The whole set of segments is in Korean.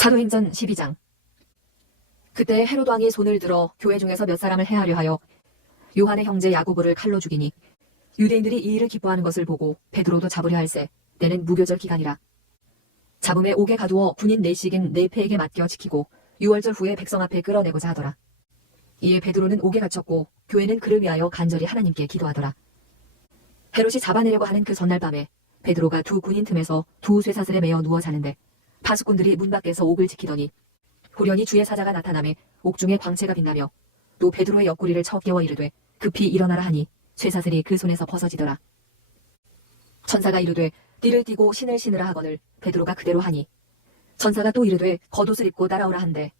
사도행전 12장. 그때 헤롯 왕이 손을 들어 교회 중에서 몇 사람을 해하려 하여 요한의 형제 야고보를 칼로 죽이니 유대인들이 이 일을 기뻐하는 것을 보고 베드로도 잡으려 할세. 때는 무교절 기간이라. 잡음에 옥에 가두어 군인 네식인 네페에게 맡겨 지키고 6월절 후에 백성 앞에 끌어내고자 하더라. 이에 베드로는 옥에 갇혔고 교회는 그를 위하여 간절히 하나님께 기도하더라. 헤롯이 잡아내려고 하는 그 전날 밤에 베드로가 두 군인 틈에서 두 쇠사슬에 매어 누워 자는데 파수꾼들이 문 밖에서 옥을 지키더니 호련히 주의 사자가 나타나매 옥중에 광채가 빛나며 또 베드로의 옆구리를 쳐 깨워 이르되 급히 일어나라 하니 쇠사슬이 그 손에서 벗어지더라. 천사가 이르되 띠를 띠고 신을 신으라 하거늘 베드로가 그대로 하니 천사가 또 이르되 겉옷을 입고 따라오라 한대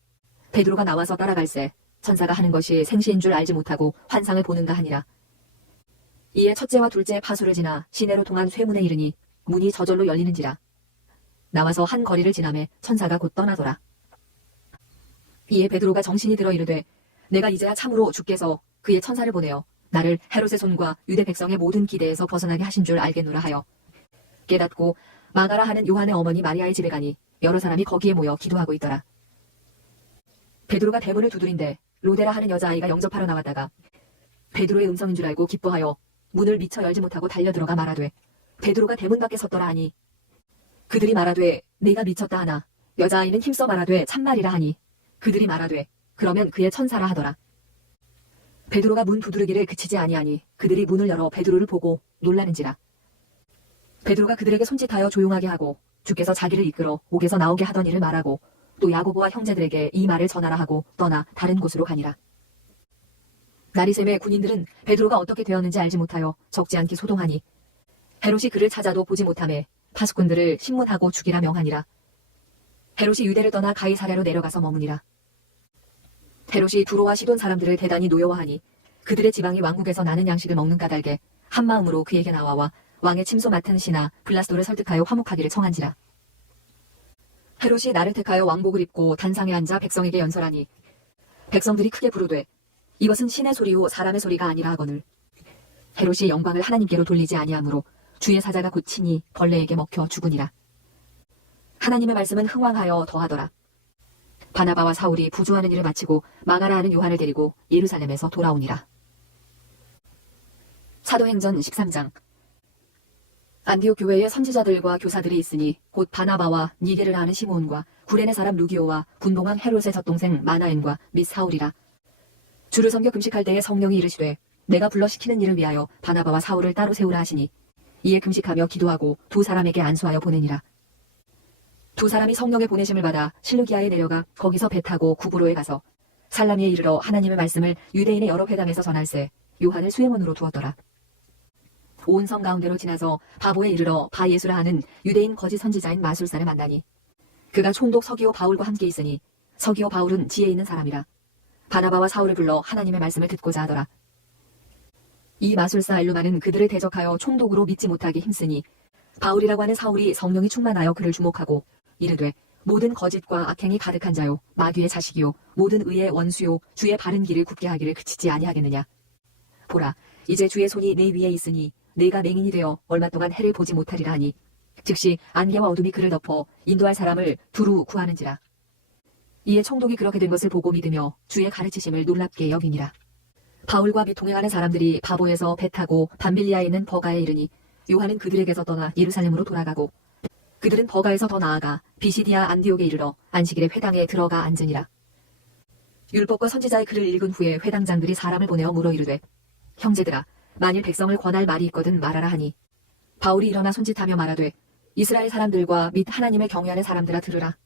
베드로가 나와서 따라갈세. 천사가 하는 것이 생시인 줄 알지 못하고 환상을 보는가 하니라. 이에 첫째와 둘째 파수를 지나 시내로 통한 쇠문에 이르니 문이 저절로 열리는지라. 나와서 한 거리를 지나매 천사가 곧 떠나더라. 이에 베드로가 정신이 들어 이르되 내가 이제야 참으로 주께서 그의 천사를 보내어 나를 헤롯의 손과 유대 백성의 모든 기대에서 벗어나게 하신 줄 알겠노라 하여 깨닫고 마가라 하는 요한의 어머니 마리아의 집에 가니 여러 사람이 거기에 모여 기도하고 있더라. 베드로가 대문을 두드린데 로데라 하는 여자아이가 영접하러 나왔다가 베드로의 음성인 줄 알고 기뻐하여 문을 미처 열지 못하고 달려들어가 말하되 베드로가 대문 밖에 섰더라 하니 그들이 말하되 네가 미쳤다 하나 여자아이는 힘써 말하되 참말이라 하니 그들이 말하되 그러면 그의 천사라 하더라. 베드로가 문 두드리기를 그치지 아니하니 그들이 문을 열어 베드로를 보고 놀라는지라. 베드로가 그들에게 손짓하여 조용하게 하고 주께서 자기를 이끌어 옥에서 나오게 하던 일을 말하고 또 야고보와 형제들에게 이 말을 전하라 하고 떠나 다른 곳으로 가니라. 날이 새매 군인들은 베드로가 어떻게 되었는지 알지 못하여 적지 않게 소동하니 헤롯이 그를 찾아도 보지 못하매 파수꾼들을 신문하고 죽이라 명하니라. 헤롯이 유대를 떠나 가이사랴로 내려가서 머무니라. 헤롯이 두로와 시돈 사람들을 대단히 노여워하니 그들의 지방이 왕국에서 나는 양식을 먹는 까닭에 한 마음으로 그에게 나와와 왕의 침소 맡은 시나 블라스도를 설득하여 화목하기를 청한지라. 헤롯이 나를 택하여 왕복을 입고 단상에 앉아 백성에게 연설하니 백성들이 크게 부르되 이것은 신의 소리요 사람의 소리가 아니라 하거늘 헤롯이 영광을 하나님께로 돌리지 아니하므로 주의 사자가 곧 친히 벌레에게 먹혀 죽으니라. 하나님의 말씀은 흥왕하여 더하더라. 바나바와 사울이 부조하는 일을 마치고 마가라 하는 요한을 데리고 예루살렘에서 돌아오니라. 사도행전 13장. 안디옥 교회에 선지자들과 교사들이 있으니 곧 바나바와 니게를 아는 시므온과 구레네 사람 루기오와 분봉왕 헤롯의 젖동생 마나엔과 및 사울이라. 주를 섬겨 금식할 때에 성령이 이르시되 내가 불러시키는 일을 위하여 바나바와 사울을 따로 세우라 하시니 이에 금식하며 기도하고 두 사람에게 안수하여 보내니라. 두 사람이 성령의 보내심을 받아 실루기아에 내려가 거기서 배 타고 구브로에 가서 살라미에 이르러 하나님의 말씀을 유대인의 여러 회당에서 전할세 요한을 수행원으로 두었더라. 온 성 가운데로 지나서 바보에 이르러 바예수라 하는 유대인 거짓 선지자인 마술사를 만나니 그가 총독 서기오 바울과 함께 있으니 서기오 바울은 지혜 있는 사람이라. 바나바와 사울을 불러 하나님의 말씀을 듣고자 하더라. 이 마술사 엘루마는 그들을 대적하여 총독으로 믿지 못하게 힘쓰니 바울이라고 하는 사울이 성령이 충만하여 그를 주목하고 이르되 모든 거짓과 악행이 가득한 자요 마귀의 자식이요 모든 의의 원수요 주의 바른 길을 굽게 하기를 그치지 아니하겠느냐. 보라 이제 주의 손이 내 위에 있으니 내가 맹인이 되어 얼마 동안 해를 보지 못하리라 하니 즉시 안개와 어둠이 그를 덮어 인도할 사람을 두루 구하는지라. 이에 총독이 그렇게 된 것을 보고 믿으며 주의 가르치심을 놀랍게 여기니라. 바울과 및 동행하는 사람들이 바보에서 배 타고 밤빌리아에 있는 버가에 이르니 요한은 그들에게서 떠나 예루살렘으로 돌아가고 그들은 버가에서 더 나아가 비시디아 안디옥에 이르러 안식일에 회당에 들어가 앉으니라. 율법과 선지자의 글을 읽은 후에 회당장들이 사람을 보내어 물어 이르되 형제들아 만일 백성을 권할 말이 있거든 말하라 하니 바울이 일어나 손짓하며 말하되 이스라엘 사람들과 및 하나님을 경외하는 사람들아 들으라.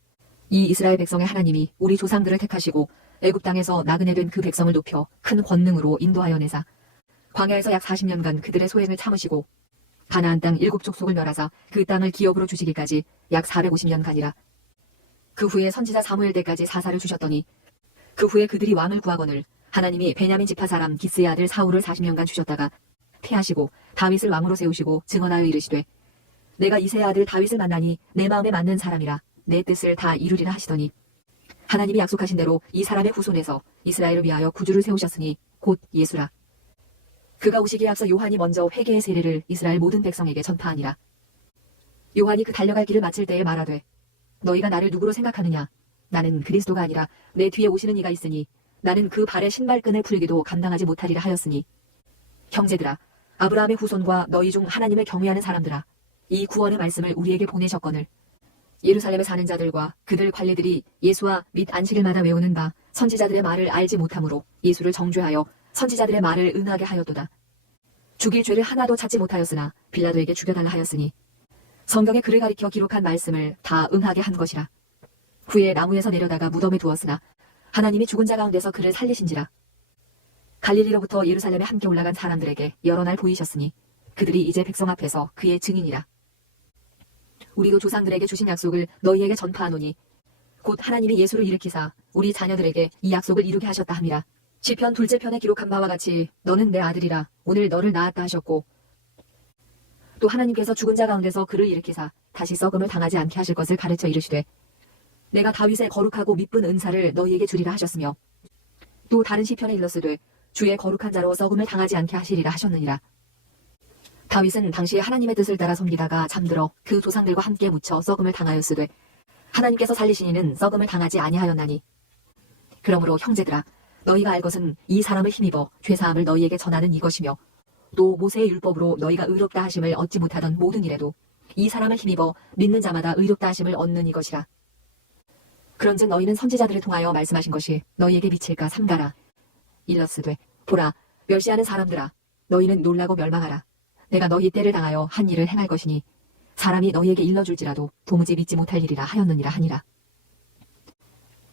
이 이스라엘 백성의 하나님이 우리 조상들을 택하시고 애굽 땅에서 나그네 된 그 백성을 높여 큰 권능으로 인도하여 내사 광야에서 약 40년간 그들의 소행을 참으시고 가나안 땅 7족속을 멸하사 그 땅을 기업으로 주시기까지 약 450년간이라. 그 후에 선지자 사무엘 때까지 사사를 주셨더니 그 후에 그들이 왕을 구하거늘 하나님이 베냐민 지파 사람 기스의 아들 사울을 40년간 주셨다가 패하시고 다윗을 왕으로 세우시고 증언하여 이르시되 내가 이새의 아들 다윗을 만나니 내 마음에 맞는 사람이라 내 뜻을 다 이루리라 하시더니 하나님이 약속하신 대로 이 사람의 후손에서 이스라엘을 위하여 구주를 세우셨으니 곧 예수라. 그가 오시기에 앞서 요한이 먼저 회개의 세례를 이스라엘 모든 백성에게 전파하니라. 요한이 그 달려갈 길을 마칠 때에 말하되 너희가 나를 누구로 생각하느냐 나는 그리스도가 아니라 내 뒤에 오시는 이가 있으니 나는 그 발의 신발끈을 풀기도 감당하지 못하리라 하였으니 형제들아 아브라함의 후손과 너희 중 하나님을 경외하는 사람들아 이 구원의 말씀을 우리에게 보내셨거늘 예루살렘에 사는 자들과 그들 관리들이 예수와 및 안식일마다 외우는 바 선지자들의 말을 알지 못하므로 예수를 정죄하여 선지자들의 말을 응하게 하였도다. 죽일 죄를 하나도 찾지 못하였으나 빌라도에게 죽여달라 하였으니 성경에 그를 가리켜 기록한 말씀을 다 응하게 한 것이라. 후에 나무에서 내려다가 무덤에 두었으나 하나님이 죽은 자 가운데서 그를 살리신지라. 갈릴리로부터 예루살렘에 함께 올라간 사람들에게 여러 날 보이셨으니 그들이 이제 백성 앞에서 그의 증인이라. 우리도 조상들에게 주신 약속을 너희에게 전파하노니 곧 하나님이 예수를 일으키사 우리 자녀들에게 이 약속을 이루게 하셨다 함이라. 시편 둘째 편에 기록한 바와 같이 너는 내 아들이라 오늘 너를 낳았다 하셨고 또 하나님께서 죽은 자 가운데서 그를 일으키사 다시 썩음을 당하지 않게 하실 것을 가르쳐 이르시되 내가 다윗의 거룩하고 미쁜 은사를 너희에게 주리라 하셨으며 또 다른 시편에 일렀으되 주의 거룩한 자로 썩음을 당하지 않게 하시리라 하셨느니라. 다윗은 당시에 하나님의 뜻을 따라 섬기다가 잠들어 그 조상들과 함께 묻혀 썩음을 당하였으되 하나님께서 살리신 이는 썩음을 당하지 아니하였나니 그러므로 형제들아 너희가 알 것은 이 사람을 힘입어 죄사함을 너희에게 전하는 이것이며 또 모세의 율법으로 너희가 의롭다 하심을 얻지 못하던 모든 일에도 이 사람을 힘입어 믿는 자마다 의롭다 하심을 얻는 이것이라. 그런즉 너희는 선지자들을 통하여 말씀하신 것이 너희에게 미칠까 삼가라. 일렀으되 보라 멸시하는 사람들아 너희는 놀라고 멸망하라. 내가 너희 때를 당하여 한 일을 행할 것이니 사람이 너희에게 일러줄지라도 도무지 믿지 못할 일이라 하였느니라 하니라.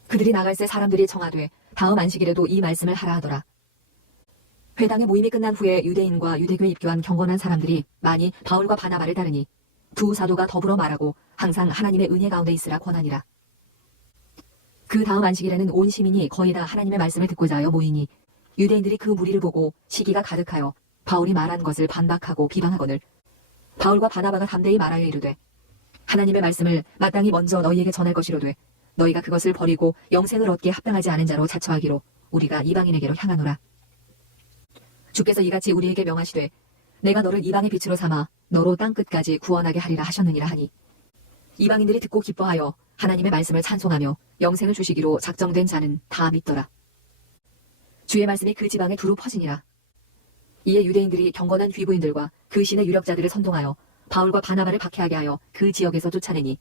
그들이 나갈새 사람들이 청하되 다음 안식일에도 이 말씀을 하라 하더라. 회당의 모임이 끝난 후에 유대인과 유대교에 입교한 경건한 사람들이 많이 바울과 바나바를 따르니 두 사도가 더불어 말하고 항상 하나님의 은혜 가운데 있으라 권하니라. 그 다음 안식일에는 온 시민이 거의 다 하나님의 말씀을 듣고자 하여 모이니 유대인들이 그 무리를 보고 시기가 가득하여 바울이 말한 것을 반박하고 비방하거늘 바울과 바나바가 담대히 말하여 이르되 하나님의 말씀을 마땅히 먼저 너희에게 전할 것이로되 너희가 그것을 버리고 영생을 얻기에 합당하지 않은 자로 자처하기로 우리가 이방인에게로 향하노라. 주께서 이같이 우리에게 명하시되 내가 너를 이방의 빛으로 삼아 너로 땅끝까지 구원하게 하리라 하셨느니라 하니 이방인들이 듣고 기뻐하여 하나님의 말씀을 찬송하며 영생을 주시기로 작정된 자는 다 믿더라. 주의 말씀이 그 지방에 두루 퍼지니라. 이에 유대인들이 경건한 귀부인들과 그 신의 유력자들을 선동하여 바울과 바나바를 박해하게 하여 그 지역에서 쫓아내니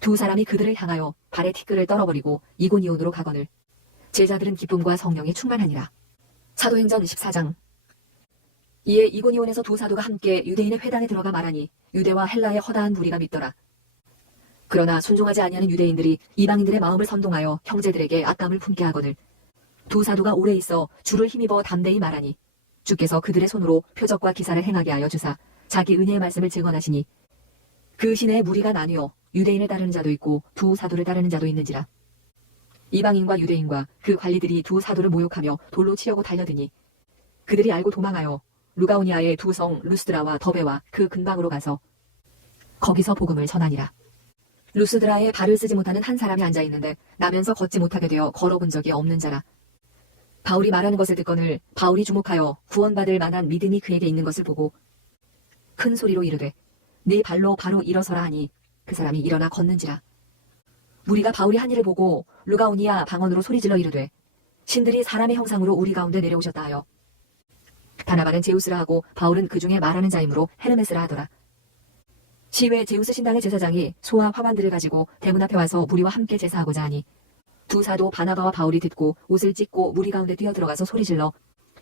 두 사람이 그들을 향하여 발에 티끌을 떨어버리고 이고니온으로 가거늘 제자들은 기쁨과 성령이 충만하니라. 사도행전 14장. 이에 이고니온에서 두 사도가 함께 유대인의 회당에 들어가 말하니 유대와 헬라의 허다한 무리가 믿더라. 그러나 순종하지 아니하는 유대인들이 이방인들의 마음을 선동하여 형제들에게 악감을 품게 하거늘 두 사도가 오래 있어 주를 힘입어 담대히 말하니 주께서 그들의 손으로 표적과 기사를 행하게 하여 주사 자기 은혜의 말씀을 증언하시니 그 시내에 무리가 나뉘어 유대인을 따르는 자도 있고 두 사도를 따르는 자도 있는지라. 이방인과 유대인과 그 관리들이 두 사도를 모욕하며 돌로 치려고 달려드니 그들이 알고 도망하여 루가오니아의 두 성 루스드라와 더베와 그 근방으로 가서 거기서 복음을 전하니라. 루스드라에 발을 쓰지 못하는 한 사람이 앉아있는데 나면서 걷지 못하게 되어 걸어본 적이 없는 자라. 바울이 말하는 것을 듣거늘 바울이 주목하여 구원받을 만한 믿음이 그에게 있는 것을 보고 큰 소리로 이르되 네 발로 바로 일어서라 하니 그 사람이 일어나 걷는지라. 무리가 바울이 한 일을 보고 루가오니아 방언으로 소리질러 이르되 신들이 사람의 형상으로 우리 가운데 내려오셨다 하여 바나바는 제우스라 하고 바울은 그 중에 말하는 자이므로 헤르메스라 하더라. 시외 제우스 신당의 제사장이 소와 화관들을 가지고 대문 앞에 와서 무리와 함께 제사하고자 하니 두 사도 바나바와 바울이 듣고 옷을 찢고 무리 가운데 뛰어들어가서 소리질러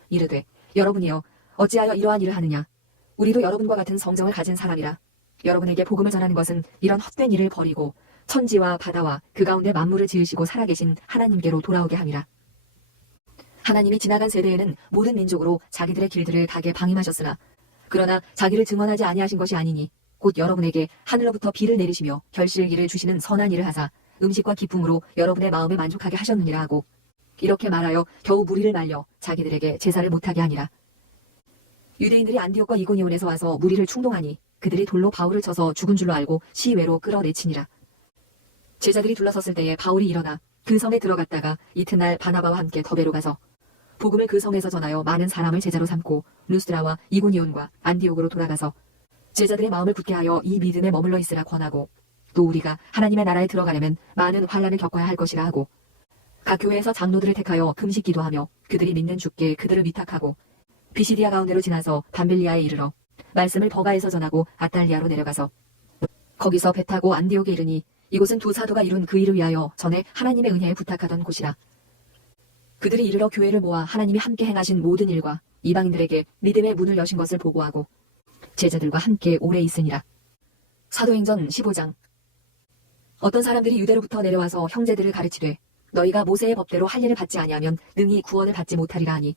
이르되 여러분이여 어찌하여 이러한 일을 하느냐. 우리도 여러분과 같은 성정을 가진 사람이라. 여러분에게 복음을 전하는 것은 이런 헛된 일을 버리고 천지와 바다와 그 가운데 만물을 지으시고 살아계신 하나님께로 돌아오게 함이라. 하나님이 지나간 세대에는 모든 민족으로 자기들의 길들을 가게 방임하셨으나 그러나 자기를 증언하지 아니하신 것이 아니니 곧 여러분에게 하늘로부터 비를 내리시며 결실기를 주시는 선한 일을 하사 음식과 기쁨으로 여러분의 마음을 만족하게 하셨느니라 하고 이렇게 말하여 겨우 무리를 말려 자기들에게 제사를 못하게 하니라. 유대인들이 안디옥과 이고니온에서 와서 무리를 충동하니 그들이 돌로 바울을 쳐서 죽은 줄로 알고 시외로 끌어내치니라. 제자들이 둘러섰을 때에 바울이 일어나 그 성에 들어갔다가 이튿날 바나바와 함께 더베로 가서 복음을 그 성에서 전하여 많은 사람을 제자로 삼고 루스드라와 이고니온과 안디옥으로 돌아가서 제자들의 마음을 굳게 하여 이 믿음에 머물러 있으라 권하고 또 우리가 하나님의 나라에 들어가려면 많은 환난을 겪어야 할 것이라 하고 각 교회에서 장로들을 택하여 금식 기도하며 그들이 믿는 주께 그들을 위탁하고 비시디아 가운데로 지나서 담빌리아에 이르러 말씀을 버가에서 전하고 아달리아로 내려가서 거기서 배 타고 안디옥에 이르니 이곳은 두 사도가 이룬 그 일을 위하여 전에 하나님의 은혜에 부탁하던 곳이라. 그들이 이르러 교회를 모아 하나님이 함께 행하신 모든 일과 이방인들에게 믿음의 문을 여신 것을 보고하고 제자들과 함께 오래 있으니라. 사도행전 15장. 어떤 사람들이 유대로부터 내려와서 형제들을 가르치되 너희가 모세의 법대로 할례를 받지 아니하면 능히 구원을 받지 못하리라 하니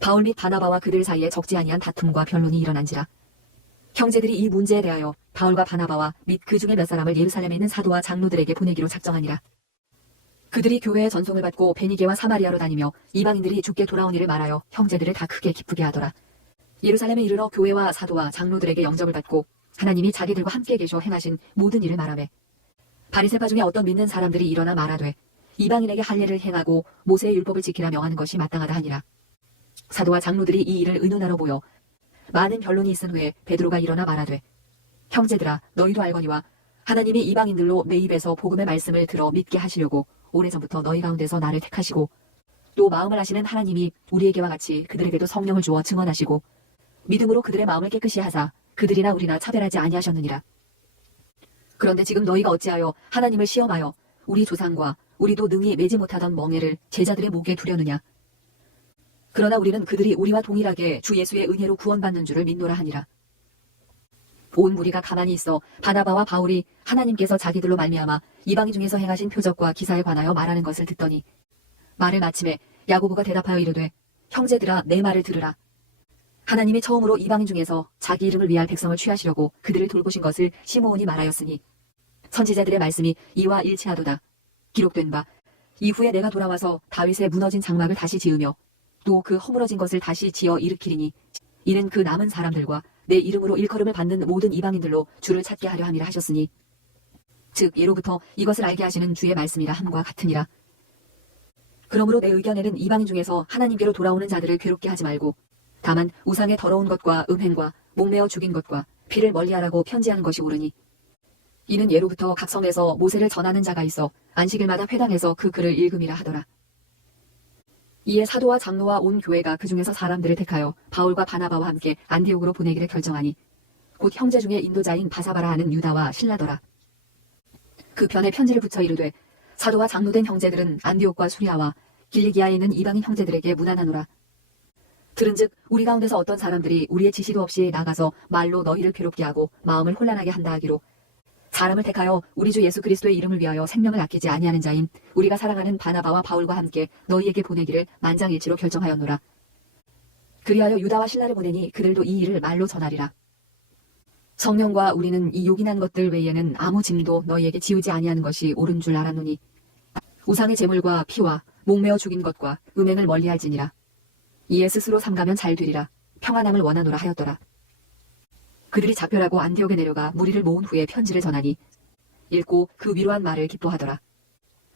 바울 및 바나바와 그들 사이에 적지 아니한 다툼과 변론이 일어난지라. 형제들이 이 문제에 대하여 바울과 바나바와 및 그 중에 몇 사람을 예루살렘에 있는 사도와 장로들에게 보내기로 작정하니라. 그들이 교회의 전송을 받고 베니게와 사마리아로 다니며 이방인들이 주께 돌아온 일을 말하여 형제들을 다 크게 기쁘게 하더라. 예루살렘에 이르러 교회와 사도와 장로들에게 영접을 받고 하나님이 자기들과 함께 계셔 행하신 모든 일을 말하매 바리새파 중에 어떤 믿는 사람들이 일어나 말하되 이방인에게 할례를 행하고 모세의 율법을 지키라 명하는 것이 마땅하다 하니라. 사도와 장로들이 이 일을 의논하러 보여 많은 변론이 있은 후에 베드로가 일어나 말하되 형제들아 너희도 알거니와 하나님이 이방인들로 내 입에서 복음의 말씀을 들어 믿게 하시려고 오래전부터 너희 가운데서 나를 택하시고 또 마음을 아시는 하나님이 우리에게와 같이 그들에게도 성령을 주어 증언하시고 믿음으로 그들의 마음을 깨끗이 하사 그들이나 우리나 차별하지 아니하셨느니라. 그런데 지금 너희가 어찌하여 하나님을 시험하여 우리 조상과 우리도 능히 매지 못하던 멍에를 제자들의 목에 두려느냐. 그러나 우리는 그들이 우리와 동일하게 주 예수의 은혜로 구원받는 줄을 믿노라 하니라. 온 무리가 가만히 있어 바나바와 바울이 하나님께서 자기들로 말미암아 이방인 중에서 행하신 표적과 기사에 관하여 말하는 것을 듣더니 말을 마침에 야고보가 대답하여 이르되 형제들아 내 말을 들으라. 하나님이 처음으로 이방인 중에서 자기 이름을 위할 백성을 취하시려고 그들을 돌보신 것을 시므온이 말하였으니 선지자들의 말씀이 이와 일치하도다. 기록된 바 이후에 내가 돌아와서 다윗의 무너진 장막을 다시 지으며 또 그 허물어진 것을 다시 지어 일으키리니 이는 그 남은 사람들과 내 이름으로 일컬음을 받는 모든 이방인들로 주를 찾게 하려 함이라 하셨으니 즉 예로부터 이것을 알게 하시는 주의 말씀이라 함과 같으니라. 그러므로 내 의견에는 이방인 중에서 하나님께로 돌아오는 자들을 괴롭게 하지 말고 다만 우상의 더러운 것과 음행과 목매어 죽인 것과 피를 멀리하라고 편지하는 것이 옳으니 이는 예로부터 각 성에서 모세를 전하는 자가 있어 안식일마다 회당에서 그 글을 읽음이라 하더라. 이에 사도와 장로와 온 교회가 그 중에서 사람들을 택하여 바울과 바나바와 함께 안디옥으로 보내기를 결정하니 곧 형제 중에 인도자인 바사바라 하는 유다와 실라더라. 그 편에 편지를 붙여 이르되 사도와 장로된 형제들은 안디옥과 수리아와 길리기아에 있는 이방인 형제들에게 문안하노라. 들은즉 우리 가운데서 어떤 사람들이 우리의 지시도 없이 나가서 말로 너희를 괴롭게 하고 마음을 혼란하게 한다 하기로 사람을 택하여 우리 주 예수 그리스도의 이름을 위하여 생명을 아끼지 아니하는 자인 우리가 사랑하는 바나바와 바울과 함께 너희에게 보내기를 만장일치로 결정하였노라. 그리하여 유다와 실라를 보내니 그들도 이 일을 말로 전하리라. 성령과 우리는 이 요긴한 것들 외에는 아무 짐도 너희에게 지우지 아니하는 것이 옳은 줄 알았노니 우상의 제물과 피와 목매어 죽인 것과 음행을 멀리할지니라. 이에 스스로 삼가면 잘 되리라. 평안함을 원하노라 하였더라. 그들이 작별하고 안디옥에 내려가 무리를 모은 후에 편지를 전하니 읽고 그 위로한 말을 기뻐하더라.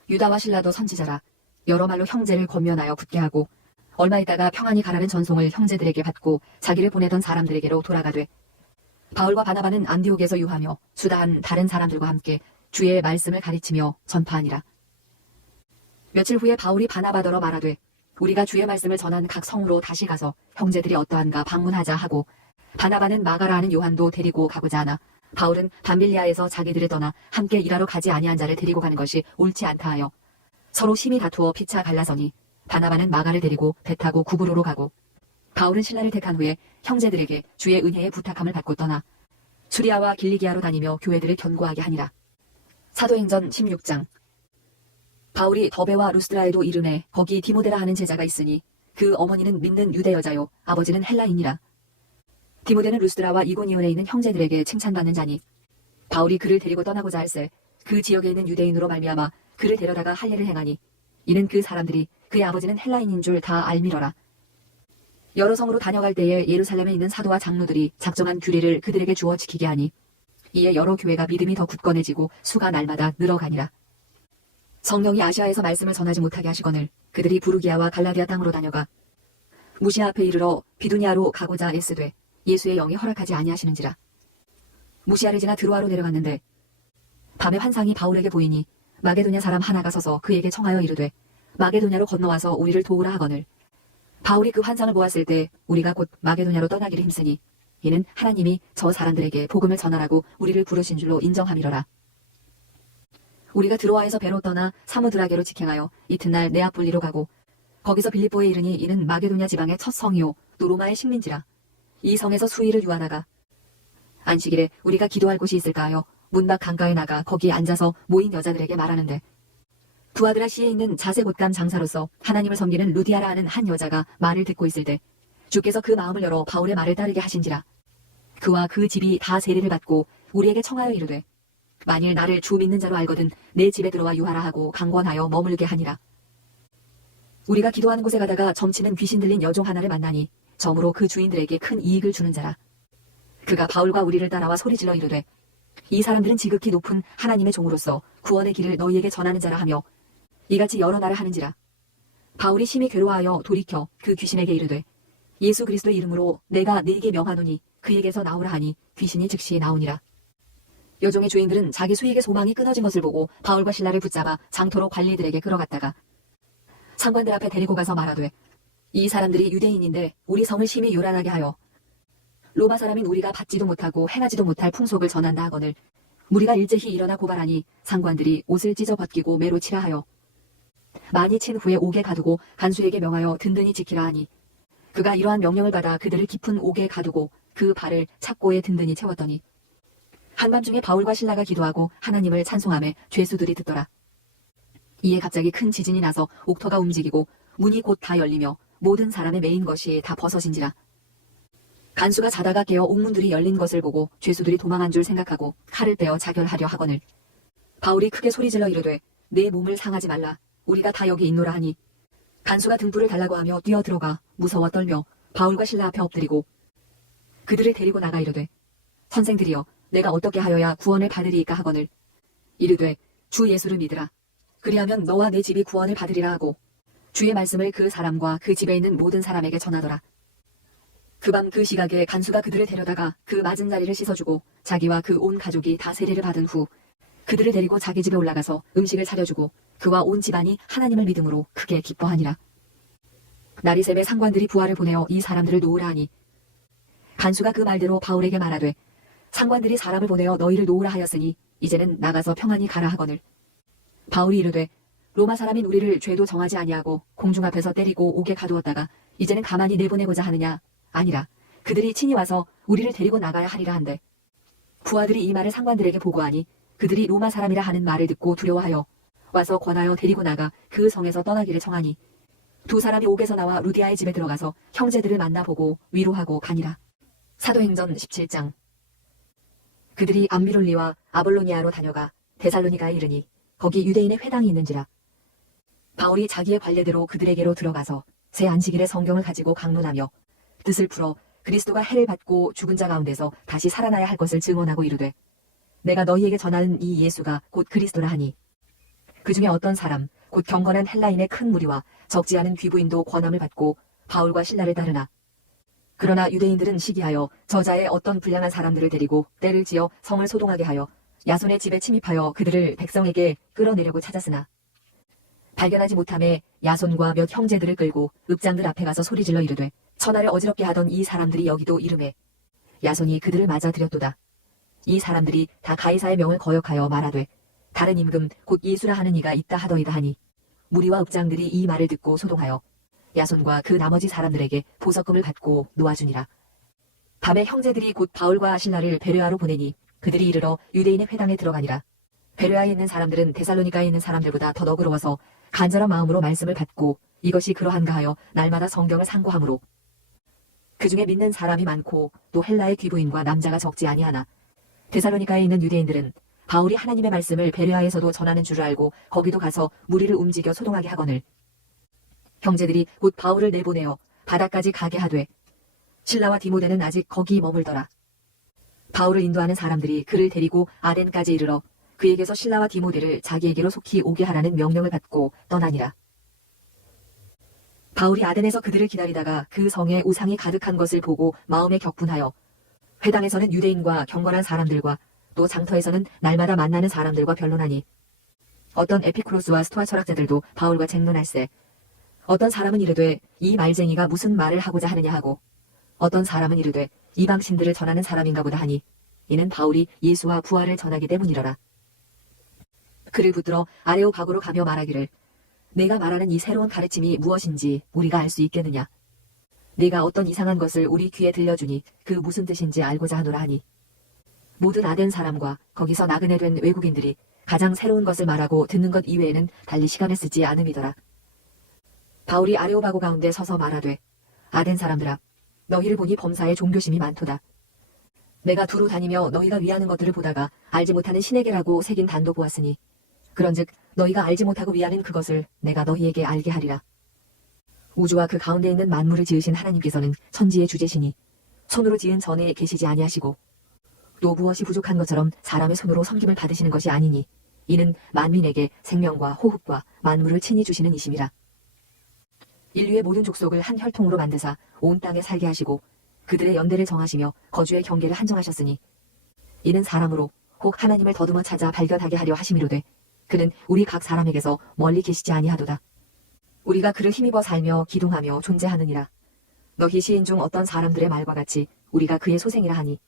유다와 실라도 선지자라. 여러 말로 형제를 권면하여 붙게 하고 얼마 있다가 평안히 가라는 전송을 형제들에게 받고 자기를 보내던 사람들에게로 돌아가되 바울과 바나바는 안디옥에서 유하며 수다한 다른 사람들과 함께 주의 말씀을 가르치며 전파하니라. 며칠 후에 바울이 바나바더러 말하되 우리가 주의 말씀을 전한 각 성으로 다시 가서 형제들이 어떠한가 방문하자 하고 바나바는 마가라 하는 요한도 데리고 가고자 하나 바울은 담빌리아에서 자기들을 떠나 함께 일하러 가지 아니한 자를 데리고 가는 것이 옳지 않다 하여 서로 심히 다투어 피차 갈라서니 바나바는 마가를 데리고 배 타고 구브로로 가고 바울은 신라를 택한 후에 형제들에게 주의 은혜에 부탁함을 받고 떠나 수리아와 길리기아로 다니며 교회들을 견고하게 하니라. 사도행전 16장. 바울이 더베와 루스드라에도 이르매 거기 디모데라 하는 제자가 있으니 그 어머니는 믿는 유대 여자요 아버지는 헬라인이라. 디모데는 루스드라와 이고니온에 있는 형제들에게 칭찬받는 자니 바울이 그를 데리고 떠나고자 할새 그 지역에 있는 유대인으로 말미암아 그를 데려다가 할례를 행하니 이는 그 사람들이 그의 아버지는 헬라인인 줄 다 알미러라. 여러 성으로 다녀갈 때에 예루살렘에 있는 사도와 장로들이 작정한 규례를 그들에게 주어 지키게 하니 이에 여러 교회가 믿음이 더 굳건해지고 수가 날마다 늘어가니라. 성령이 아시아에서 말씀을 전하지 못하게 하시거늘 그들이 부르기아와 갈라디아 땅으로 다녀가 무시아 앞에 이르러 비두니아로 가고자 애쓰되 예수의 영이 허락하지 아니하시는지라. 무시아를 지나 드로아로 내려갔는데 밤에 환상이 바울에게 보이니 마게도냐 사람 하나가 서서 그에게 청하여 이르되 마게도냐로 건너와서 우리를 도우라 하거늘. 바울이 그 환상을 보았을 때 우리가 곧 마게도냐로 떠나기를 힘쓰니 이는 하나님이 저 사람들에게 복음을 전하라고 우리를 부르신 줄로 인정함이러라. 우리가 드로아에서 배로 떠나 사무드라게로 직행하여 이튿날 네아폴리로 가고 거기서 빌립보에 이르니 이는 마게도냐 지방의 첫 성이요 또 로마의 식민지라. 이 성에서 수일을 유한하가 안식일에 우리가 기도할 곳이 있을까 하여 문밖 강가에 나가 거기에 앉아서 모인 여자들에게 말하는데 두아드라 시에 있는 자색 옷감 장사로서 하나님을 섬기는 루디아라 하는 한 여자가 말을 듣고 있을 때 주께서 그 마음을 열어 바울의 말을 따르게 하신지라. 그와 그 집이 다 세례를 받고 우리에게 청하여 이르되 만일 나를 주 믿는 자로 알거든 내 집에 들어와 유하라 하고 강권하여 머물게 하니라. 우리가 기도하는 곳에 가다가 점치는 귀신 들린 여종 하나를 만나니 점으로 그 주인들에게 큰 이익을 주는 자라. 그가 바울과 우리를 따라와 소리질러 이르되 이 사람들은 지극히 높은 하나님의 종으로서 구원의 길을 너희에게 전하는 자라 하며 이같이 여러 날을 하는지라. 바울이 심히 괴로워하여 돌이켜 그 귀신에게 이르되 예수 그리스도의 이름으로 내가 네게 명하노니 그에게서 나오라 하니 귀신이 즉시 나오니라. 여종의 주인들은 자기 수익의 소망이 끊어진 것을 보고 바울과 신라를 붙잡아 장터로 관리들에게 끌어갔다가 상관들 앞에 데리고 가서 말하되 이 사람들이 유대인인데 우리 성을 심히 요란하게 하여 로마 사람인 우리가 받지도 못하고 행하지도 못할 풍속을 전한다 하거늘 무리가 일제히 일어나 고발하니 상관들이 옷을 찢어 벗기고 매로 치라 하여 많이 친 후에 옥에 가두고 간수에게 명하여 든든히 지키라 하니 그가 이러한 명령을 받아 그들을 깊은 옥에 가두고 그 발을 착고에 든든히 채웠더니 한밤중에 바울과 신라가 기도하고 하나님을 찬송하며 죄수들이 듣더라. 이에 갑자기 큰 지진이 나서 옥터가 움직이고 문이 곧 다 열리며 모든 사람의 메인 것이 다 벗어진지라. 간수가 자다가 깨어 옥문들이 열린 것을 보고 죄수들이 도망한 줄 생각하고 칼을 빼어 자결하려 하거늘 바울이 크게 소리질러 이르되 내 몸을 상하지 말라 우리가 다 여기 있노라 하니 간수가 등불을 달라고 하며 뛰어들어가 무서워 떨며 바울과 신라 앞에 엎드리고 그들을 데리고 나가 이르되 선생들이여 내가 어떻게 하여야 구원을 받으리이까 하거늘 이르되 주 예수를 믿으라 그리하면 너와 내 집이 구원을 받으리라 하고 주의 말씀을 그 사람과 그 집에 있는 모든 사람에게 전하더라. 그 밤 그 시각에 간수가 그들을 데려다가 그 맞은 자리를 씻어주고 자기와 그 온 가족이 다 세례를 받은 후 그들을 데리고 자기 집에 올라가서 음식을 차려주고 그와 온 집안이 하나님을 믿음으로 크게 기뻐하니라. 날이 새에 상관들이 부하를 보내어 이 사람들을 놓으라 하니 간수가 그 말대로 바울에게 말하되 상관들이 사람을 보내어 너희를 놓으라 하였으니 이제는 나가서 평안히 가라 하거늘 바울이 이르되 로마 사람인 우리를 죄도 정하지 아니하고 공중 앞에서 때리고 옥에 가두었다가 이제는 가만히 내보내고자 하느냐 아니라 그들이 친히 와서 우리를 데리고 나가야 하리라 한대 부하들이 이 말을 상관들에게 보고하니 그들이 로마 사람이라 하는 말을 듣고 두려워하여 와서 권하여 데리고 나가 그 성에서 떠나기를 청하니 두 사람이 옥에서 나와 루디아의 집에 들어가서 형제들을 만나보고 위로하고 가니라. 사도행전 17장. 그들이 암비롤리와 아볼로니아로 다녀가 데살로니가에 이르니 거기 유대인의 회당이 있는지라. 바울이 자기의 관례대로 그들에게로 들어가서 새 안식일에 성경을 가지고 강론하며 뜻을 풀어 그리스도가 해를 받고 죽은 자 가운데서 다시 살아나야 할 것을 증언하고 이르되 내가 너희에게 전하는 이 예수가 곧 그리스도라 하니 그 중에 어떤 사람 곧 경건한 헬라인의 큰 무리와 적지 않은 귀부인도 권함을 받고 바울과 신라를 따르나 그러나 유대인들은 시기하여 저자의 어떤 불량한 사람들을 데리고 때를 지어 성을 소동하게 하여 야손의 집에 침입하여 그들을 백성에게 끌어내려고 찾았으나 발견하지 못함에 야손과 몇 형제들을 끌고 읍장들 앞에 가서 소리질러 이르되 천하를 어지럽게 하던 이 사람들이 여기도 이르매 야손이 그들을 맞아들였도다. 이 사람들이 다 가이사의 명을 거역하여 말하되 다른 임금 곧 예수라 하는 이가 있다 하더이다 하니 무리와 읍장들이 이 말을 듣고 소동하여 야손과 그 나머지 사람들에게 보석금을 받고 놓아주니라. 밤에 형제들이 곧 바울과 신라를 베레아로 보내니 그들이 이르러 유대인의 회당에 들어가니라. 베레아에 있는 사람들은 데살로니가에 있는 사람들보다 더 너그러워서 간절한 마음으로 말씀을 받고 이것이 그러한가 하여 날마다 성경을 상고하므로 그 중에 믿는 사람이 많고 또 헬라의 귀부인과 남자가 적지 아니하나 데살로니가에 있는 유대인들은 바울이 하나님의 말씀을 베레아에서도 전하는 줄을 알고 거기도 가서 무리를 움직여 소동하게 하거늘 형제들이 곧 바울을 내보내어 바다까지 가게 하되 실라와 디모데는 아직 거기 머물더라. 바울을 인도하는 사람들이 그를 데리고 아덴까지 이르러 그에게서 실라와 디모데를 자기에게로 속히 오게 하라는 명령을 받고 떠나니라. 바울이 아덴에서 그들을 기다리다가 그 성에 우상이 가득한 것을 보고 마음에 격분하여 회당에서는 유대인과 경건한 사람들과 또 장터에서는 날마다 만나는 사람들과 변론하니 어떤 에피쿠로스와 스토아 철학자들도 바울과 쟁론할세. 어떤 사람은 이르되 이 말쟁이가 무슨 말을 하고자 하느냐 하고 어떤 사람은 이르되 이방신들을 전하는 사람인가 보다 하니 이는 바울이 예수와 부활을 전하기 때문이러라. 그를 붙들어 아레오바고로 가며 말하기를 내가 말하는 이 새로운 가르침이 무엇인지 우리가 알 수 있겠느냐. 네가 어떤 이상한 것을 우리 귀에 들려주니 그 무슨 뜻인지 알고자 하노라 하니 모든 아덴 사람과 거기서 나그네 된 외국인들이 가장 새로운 것을 말하고 듣는 것 이외에는 달리 시간을 쓰지 않음이더라. 바울이 아레오바고 가운데 서서 말하되 아덴 사람들아 너희를 보니 범사에 종교심이 많도다. 내가 두루 다니며 너희가 위하는 것들을 보다가 알지 못하는 신에게라고 새긴 단도 보았으니 그런즉 너희가 알지 못하고 위하는 그것을 내가 너희에게 알게 하리라. 우주와 그 가운데 있는 만물을 지으신 하나님께서는 천지의 주제시니 손으로 지은 전에 계시지 아니하시고 또 무엇이 부족한 것처럼 사람의 손으로 섬김을 받으시는 것이 아니니 이는 만민에게 생명과 호흡과 만물을 친히 주시는 이심이라. 인류의 모든 족속을 한 혈통으로 만드사 온 땅에 살게 하시고 그들의 연대를 정하시며 거주의 경계를 한정하셨으니 이는 사람으로 혹 하나님을 더듬어 찾아 발견하게 하려 하심이로되 그는 우리 각 사람에게서 멀리 계시지 아니하도다. 우리가 그를 힘입어 살며 기동하며 존재하느니라. 너희 시인 중 어떤 사람들의 말과 같이 우리가 그의 소생이라 하니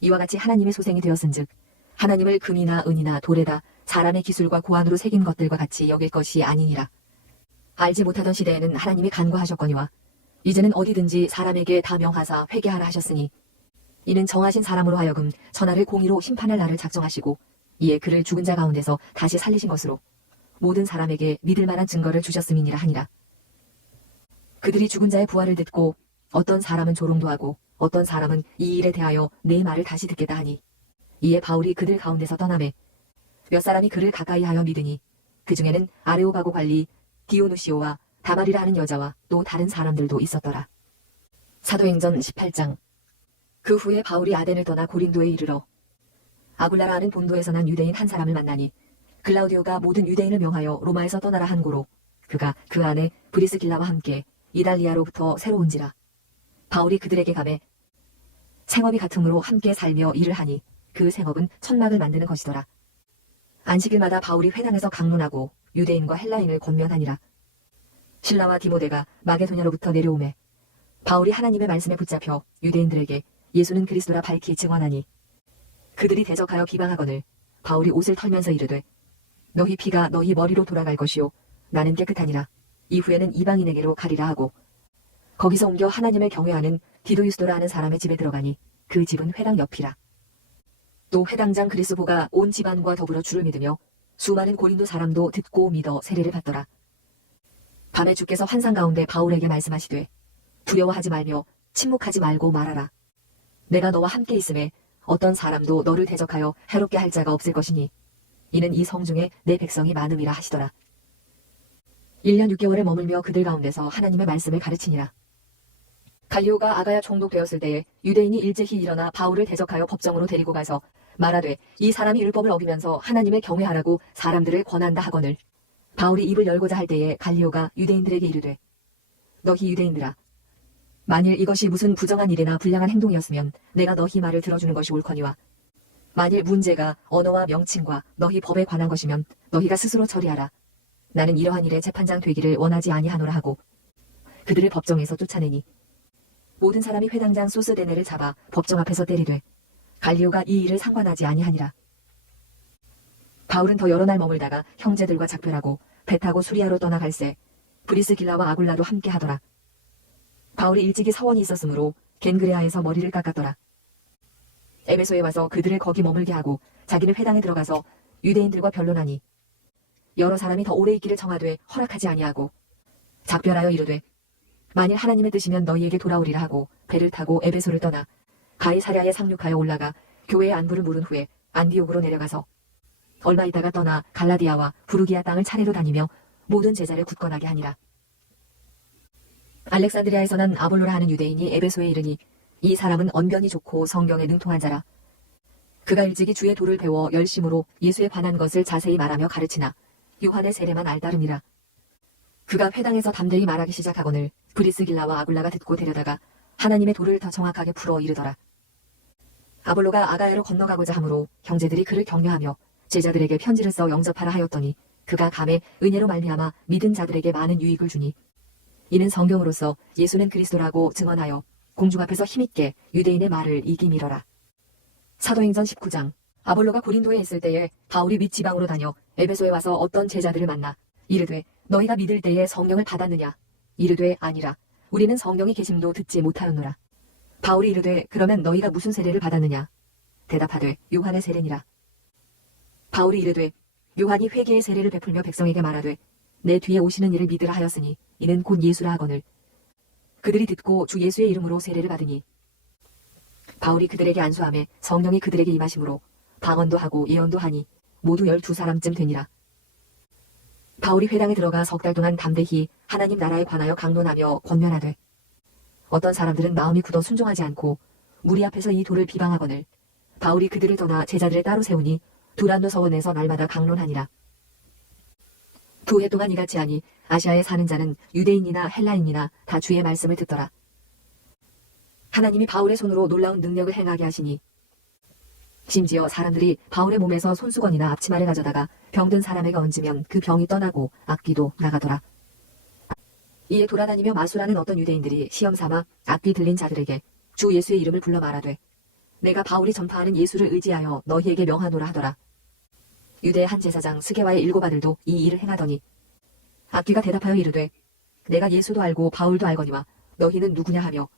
이와 같이 하나님의 소생이 되었은즉 하나님을 금이나 은이나 돌에다 사람의 기술과 고안으로 새긴 것들과 같이 여길 것이 아니니라. 알지 못하던 시대에는 하나님이 간과하셨거니와 이제는 어디든지 사람에게 다 명하사 회개하라 하셨으니 이는 정하신 사람으로 하여금 전하를 공의로 심판할 날을 작정하시고 이에 그를 죽은 자 가운데서 다시 살리신 것으로 모든 사람에게 믿을 만한 증거를 주셨음이니라 하니라. 그들이 죽은 자의 부활을 듣고 어떤 사람은 조롱도 하고 어떤 사람은 이 일에 대하여 내 말을 다시 듣겠다 하니 이에 바울이 그들 가운데서 떠나매 몇 사람이 그를 가까이 하여 믿으니 그 중에는 아레오바고 관리 디오누시오와 다말이라 하는 여자와 또 다른 사람들도 있었더라. 사도행전 18장. 그 후에 바울이 아덴을 떠나 고린도에 이르러 아굴라라 하는 본도에서 난 유대인 한 사람을 만나니 글라우디오가 모든 유대인을 명하여 로마에서 떠나라 한 고로 그가 그 안에 브리스길라와 함께 이달리아로부터 새로 온지라. 바울이 그들에게 가매 생업이 같음으로 함께 살며 일을 하니 그 생업은 천막을 만드는 것이더라. 안식일마다 바울이 회당에서 강론하고 유대인과 헬라인을 권면하니라. 실라와 디모데가 마게도냐로부터 내려오매 바울이 하나님의 말씀에 붙잡혀 유대인들에게 예수는 그리스도라 밝히 증언하니 그들이 대적하여 비방하거늘 바울이 옷을 털면서 이르되 너희 피가 너희 머리로 돌아갈 것이요 나는 깨끗하니라. 이후에는 이방인에게로 가리라 하고 거기서 옮겨 하나님을 경외하는 디도유스도라 하는 사람의 집에 들어가니 그 집은 회당 옆이라. 또 회당장 그리스보가 온 집안과 더불어 주를 믿으며 수많은 고린도 사람도 듣고 믿어 세례를 받더라. 밤에 주께서 환상 가운데 바울에게 말씀하시되 두려워하지 말며 침묵하지 말고 말하라. 내가 너와 함께 있음에 어떤 사람도 너를 대적하여 해롭게 할 자가 없을 것이니 이는 이 성중에 내 백성이 많음이라 하시더라. 1년 6개월을 머물며 그들 가운데서 하나님의 말씀을 가르치니라. 갈리오가 아가야 총독되었을 때에 유대인이 일제히 일어나 바울을 대적하여 법정으로 데리고 가서 말하되 이 사람이 율법을 어기면서 하나님을 경외하라고 사람들을 권한다 하거늘 바울이 입을 열고자 할 때에 갈리오가 유대인들에게 이르되 너희 유대인들아 만일 이것이 무슨 부정한 일이나 불량한 행동이었으면 내가 너희 말을 들어주는 것이 옳거니와 만일 문제가 언어와 명칭과 너희 법에 관한 것이면 너희가 스스로 처리하라. 나는 이러한 일에 재판장 되기를 원하지 아니하노라 하고 그들을 법정에서 쫓아내니 모든 사람이 회당장 소스데네를 잡아 법정 앞에서 때리되 갈리오가 이 일을 상관하지 아니하니라. 바울은 더 여러 날 머물다가 형제들과 작별하고 배 타고 수리아로 떠나갈새 브리스길라와 아굴라도 함께 하더라. 바울이 일찍이 서원이 있었으므로 겐그레아에서 머리를 깎았더라. 에베소에 와서 그들을 거기 머물게 하고 자기는 회당에 들어가서 유대인들과 변론하니 여러 사람이 더 오래 있기를 청하되 허락하지 아니하고 작별하여 이르되 만일 하나님의 뜻이면 너희에게 돌아오리라 하고 배를 타고 에베소를 떠나 가이사랴에 상륙하여 올라가 교회의 안부를 물은 후에 안디옥으로 내려가서 얼마 있다가 떠나 갈라디아와 부르기아 땅을 차례로 다니며 모든 제자를 굳건하게 하니라. 알렉산드리아에서 난 아볼로라 하는 유대인이 에베소에 이르니 이 사람은 언변이 좋고 성경에 능통한 자라. 그가 일찍이 주의 도를 배워 열심으로 예수에 관한 것을 자세히 말하며 가르치나 요한의 세례만 알따름이라. 그가 회당에서 담대히 말하기 시작하거늘 브리스길라와 아굴라가 듣고 데려다가 하나님의 도를 더 정확하게 풀어 이르더라. 아볼로가 아가야로 건너가고자 하므로 형제들이 그를 격려하며 제자들에게 편지를 써 영접하라 하였더니 그가 감에 은혜로 말미암아 믿은 자들에게 많은 유익을 주니 이는 성경으로서 예수는 그리스도라고 증언하여 공중 앞에서 힘있게 유대인의 말을 이기밀어라. 사도행전 19장. 아볼로가 고린도에 있을 때에 바울이 윗지방으로 다녀 에베소에 와서 어떤 제자들을 만나 이르되 너희가 믿을 때에 성령을 받았느냐? 이르되 아니라 우리는 성령이 계심도 듣지 못하였노라. 바울이 이르되 그러면 너희가 무슨 세례를 받았느냐? 대답하되 요한의 세례니라. 바울이 이르되 요한이 회개의 세례를 베풀며 백성에게 말하되 내 뒤에 오시는 이를 믿으라 하였으니 이는 곧 예수라 하거늘 그들이 듣고 주 예수의 이름으로 세례를 받으니 바울이 그들에게 안수하매 성령이 그들에게 임하심으로 방언도 하고 예언도 하니 모두 12사람쯤 되니라. 바울이 회당에 들어가 석 달 동안 담대히 하나님 나라에 관하여 강론하며 권면하되 어떤 사람들은 마음이 굳어 순종하지 않고 무리 앞에서 이 돌을 비방하거늘 바울이 그들을 떠나 제자들을 따로 세우니 두란노 서원에서 날마다 강론하니라. 2해 동안 이같이 하니 아시아에 사는 자는 유대인이나 헬라인이나 다 주의 말씀을 듣더라. 하나님이 바울의 손으로 놀라운 능력을 행하게 하시니 심지어 사람들이 바울의 몸에서 손수건이나 앞치마를 가져다가 병든 사람에게 얹으면 그 병이 떠나고 악귀도 나가더라. 이에 돌아다니며 마수라는 어떤 유대인들이 시험삼아 악귀 들린 자들에게 주 예수의 이름을 불러 말하되 내가 바울이 전파하는 예수를 의지하여 너희에게 명하노라 하더라. 유대의 한 제사장 스게와의 7 아들도 이 일을 행하더니 악귀가 대답하여 이르되 내가 예수도 알고 바울도 알거니와 너희는 누구냐 하며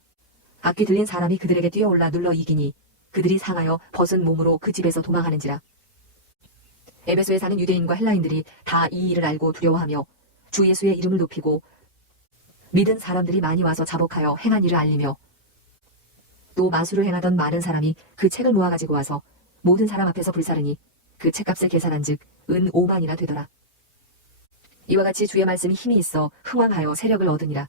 악귀 들린 사람이 그들에게 뛰어올라 눌러 이기니 그들이 상하여 벗은 몸으로 그 집에서 도망하는지라. 에베소에 사는 유대인과 헬라인들이 다 이 일을 알고 두려워하며 주 예수의 이름을 높이고 믿은 사람들이 많이 와서 자복하여 행한 일을 알리며 또 마수를 행하던 많은 사람이 그 책을 모아가지고 와서 모든 사람 앞에서 불사르니 그 책값을 계산한 즉 은 5만이나 되더라. 이와 같이 주의 말씀이 힘이 있어 흥왕하여 세력을 얻으니라.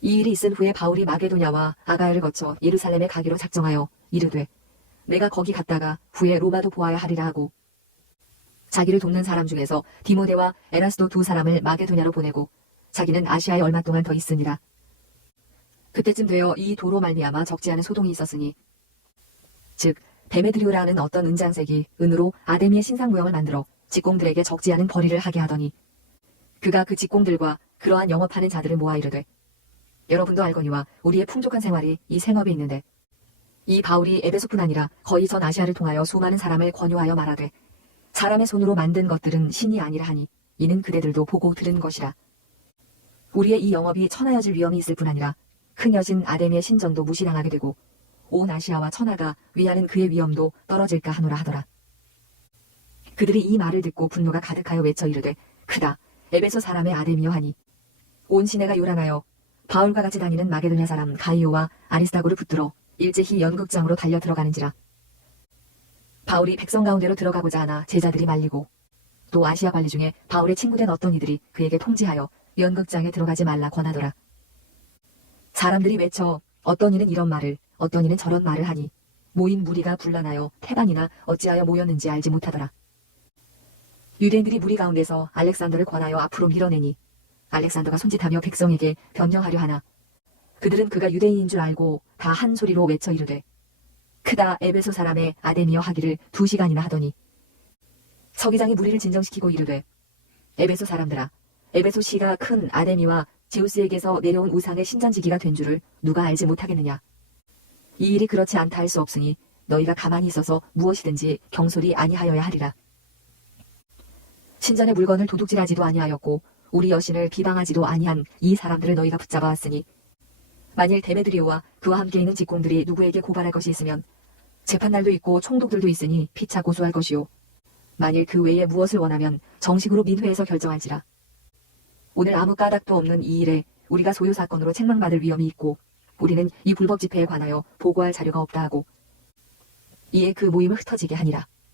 이 일이 있은 후에 바울이 마게도냐와 아가야를 거쳐 예루살렘에 가기로 작정하여 이르되 내가 거기 갔다가 후에 로마도 보아야 하리라 하고 자기를 돕는 사람 중에서 디모데와 에라스도 2 사람을 마게도냐로 보내고 자기는 아시아에 얼마 동안 더 있으니라. 그때쯤 되어 이 도로 말미암아 적지 않은 소동이 있었으니 즉 데메드리오라는 어떤 은장색이 은으로 아데미의 신상 모형을 만들어 직공들에게 적지 않은 벌이를 하게 하더니 그가 그 직공들과 그러한 영업하는 자들을 모아 이르되 여러분도 알거니와 우리의 풍족한 생활이 이 생업에 있는데 이 바울이 에베소뿐 아니라 거의 전 아시아를 통하여 수많은 사람을 권유하여 말하되 사람의 손으로 만든 것들은 신이 아니라 하니 이는 그대들도 보고 들은 것이라. 우리의 이 영업이 천하여질 위험이 있을 뿐 아니라 큰 여신 아데미의 신전도 무시당하게 되고 온 아시아와 천하가 위하는 그의 위엄도 떨어질까 하노라 하더라. 그들이 이 말을 듣고 분노가 가득하여 외쳐 이르되 크다 에베소 사람의 아데미여 하니 온 시내가 요란하여 바울과 같이 다니는 마게도냐 사람 가이오와 아리스다고를 붙들어 일제히 연극장으로 달려 들어가는지라. 바울이 백성 가운데로 들어가고자 하나 제자들이 말리고 또 아시아 관리 중에 바울의 친구된 어떤 이들이 그에게 통지하여 연극장에 들어가지 말라 권하더라. 사람들이 외쳐 어떤 이는 이런 말을 어떤 이는 저런 말을 하니 모인 무리가 분란하여 태반이나 어찌하여 모였는지 알지 못하더라. 유대인들이 무리 가운데서 알렉산더를 권하여 앞으로 밀어내니 알렉산더가 손짓하며 백성에게 변명하려 하나 그들은 그가 유대인인 줄 알고 다 한 소리로 외쳐 이르되 크다 에베소 사람의 아데미여 하기를 2시간이나 하더니 서기장이 무리를 진정시키고 이르되 에베소 사람들아 에베소 시가 큰 아데미와 제우스에게서 내려온 우상의 신전지기가 된 줄을 누가 알지 못하겠느냐. 이 일이 그렇지 않다 할 수 없으니 너희가 가만히 있어서 무엇이든지 경솔이 아니하여야 하리라. 신전의 물건을 도둑질하지도 아니하였고 우리 여신을 비방하지도 아니한 이 사람들을 너희가 붙잡아 왔으니 만일 데메드리오와 그와 함께 있는 직공들이 누구에게 고발할 것이 있으면 재판날도 있고 총독들도 있으니 피차 고소할 것이요 만일 그 외에 무엇을 원하면 정식으로 민회에서 결정할지라. 오늘 아무 까닭도 없는 이 일에 우리가 소요 사건으로 책망받을 위험이 있고 우리는 이 불법 집회에 관하여 보고할 자료가 없다 하고 이에 그 모임을 흩어지게 하니라.